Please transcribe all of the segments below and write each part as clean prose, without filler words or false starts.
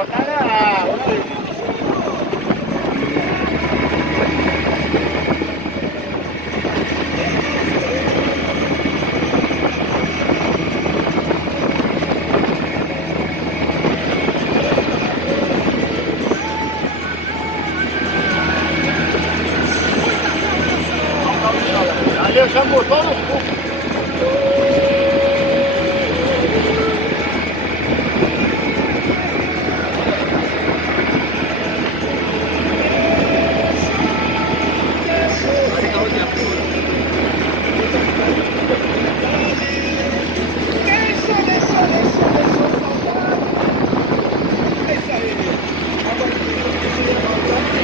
Ali já botou no cu.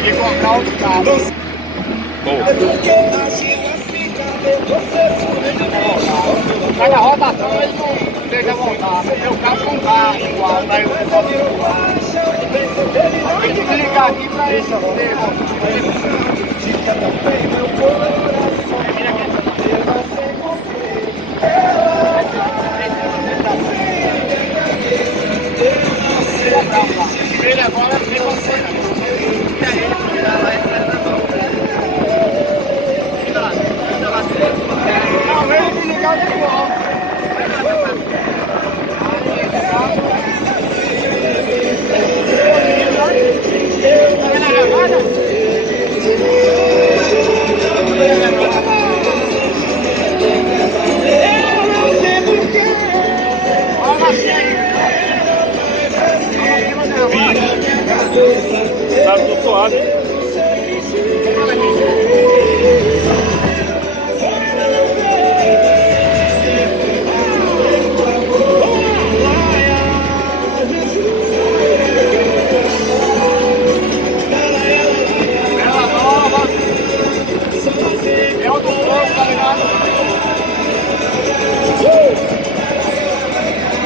E colocar os cabos. Cada rotação ele não deixa voltar. Eu caso com carro igual. Daí eu tenho que ligar aqui pra ele poder. Ele agora tem uma não, ele me ligar de volta. Tá suave.